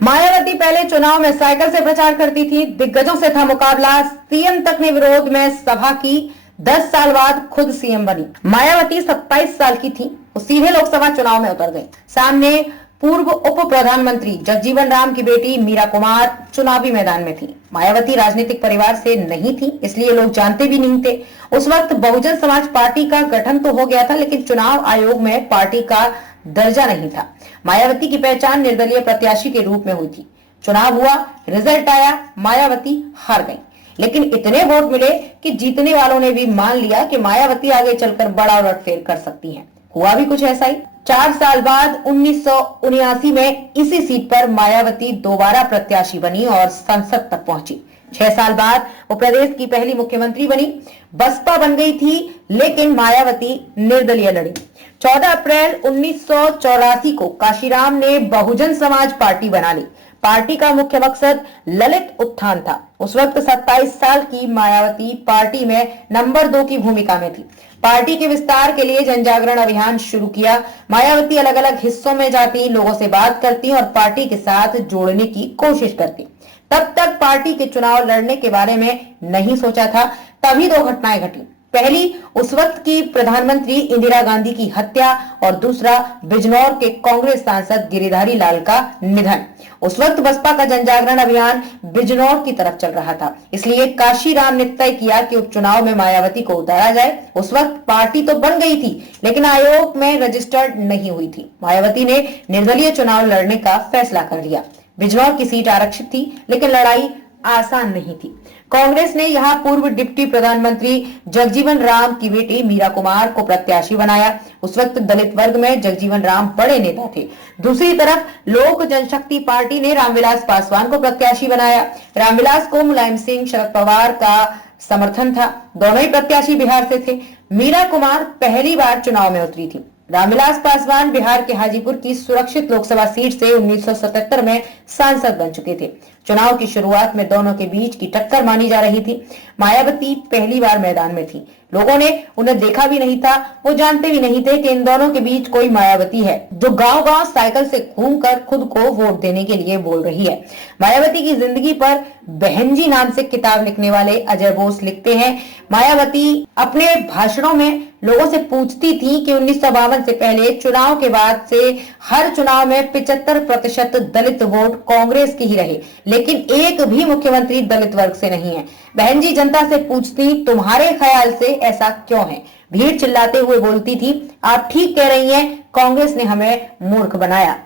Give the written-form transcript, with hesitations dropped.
मायावती पहले चुनाव में साइकिल से प्रचार करती थी, दिग्गजों से था मुकाबला, सीएम तक ने विरोध में सभा की। 10 साल बाद खुद सीएम बनी। मायावती 27 साल की थी, वो सीधे लोकसभा चुनाव में उतर गई। सामने पूर्व उप प्रधानमंत्री जगजीवन राम की बेटी मीरा कुमार चुनावी मैदान में थी। मायावती राजनीतिक परिवार से नहीं थी, इसलिए लोग जानते भी नहीं थे। उस वक्त बहुजन समाज पार्टी का गठन तो हो गया था, लेकिन चुनाव आयोग में पार्टी का दर्जा नहीं था। मायावती की पहचान निर्दलीय प्रत्याशी के रूप में हुई थी। चुनाव हुआ, रिजल्ट आया, मायावती हार गई, लेकिन इतने वोट मिले कि जीतने वालों ने भी मान लिया कि मायावती आगे चलकर बड़ा उलटफेर कर सकती हैं। हुआ भी कुछ ऐसा ही। 4 साल बाद 1979 में इसी सीट पर मायावती दोबारा प्रत्याशी बनी और संसद तक पहुंची। 6 साल बाद वो प्रदेश की पहली मुख्यमंत्री बनी। बसपा बन गई थी, लेकिन मायावती निर्दलीय लड़ी। 14 अप्रैल 1984 को काशीराम ने बहुजन समाज पार्टी बना ली। पार्टी का मुख्य मकसद ललित उत्थान था। उस वक्त 27 साल की मायावती पार्टी में नंबर 2 की भूमिका में थी। पार्टी के विस्तार के लिए जनजागरण अभियान शुरू किया। मायावती अलग अलग हिस्सों में जाती, लोगों से बात करती और पार्टी के साथ जोड़ने की कोशिश करती। तब तक पार्टी के चुनाव लड़ने के बारे में नहीं सोचा था। तभी 2 घटनाएं घटी। पहली, उस वक्त की प्रधानमंत्री इंदिरा गांधी की हत्या और दूसरा, बिजनौर के कांग्रेस सांसद गिरिधारी लाल का निधन। उस वक्त बसपा का जनजागरण अभियान बिजनौर की तरफ चल रहा था, इसलिए काशीराम ने तय किया कि उपचुनाव में मायावती को उतारा जाए। उस वक्त पार्टी तो बन गई थी, लेकिन आयोग में रजिस्टर्ड नहीं हुई थी। मायावती ने निर्दलीय चुनाव लड़ने का फैसला कर लिया। बिजनौर की सीट आरक्षित थी, लेकिन लड़ाई आसान नहीं थी। कांग्रेस ने यहां पूर्व डिप्टी प्रधानमंत्री जगजीवन राम की बेटी मीरा कुमार को प्रत्याशी बनाया। उस वक्त दलित वर्ग में जगजीवन राम बड़े नेता थे। दूसरी तरफ लोक जनशक्ति पार्टी ने रामविलास पासवान को प्रत्याशी बनाया। रामविलास को मुलायम सिंह, शरद पवार का समर्थन था। दोनों ही प्रत्याशी बिहार से थे। मीरा कुमार पहली बार चुनाव में उतरी थी। रामविलास पासवान बिहार के हाजीपुर की सुरक्षित लोकसभा सीट से 1977 में सांसद बन चुके थे। चुनाव की शुरुआत में दोनों के बीच की टक्कर मानी जा रही थी। मायावती पहली बार मैदान में थी। लोगों ने उन्हें देखा भी नहीं था, वो जानते भी नहीं थे कि इन दोनों के बीच कोई मायावती है जो गांव-गांव साइकिल से घूमकर खुद को वोट देने के लिए बोल रही है। मायावती की जिंदगी पर बहन जी नाम से किताब लिखने वाले अजय बोस लिखते हैं, मायावती अपने भाषणों में लोगों से पूछती थी कि 1952 से पहले चुनाव के बाद से हर चुनाव में 75% दलित वोट कांग्रेस के ही रहे, लेकिन एक भी मुख्यमंत्री दलित वर्ग से नहीं है। बहन जी जनता से पूछती, तुम्हारे ख्याल से ऐसा क्यों है? भीड़ चिल्लाते हुए बोलती थी, आप ठीक कह रही हैं, कांग्रेस ने हमें मूर्ख बनाया।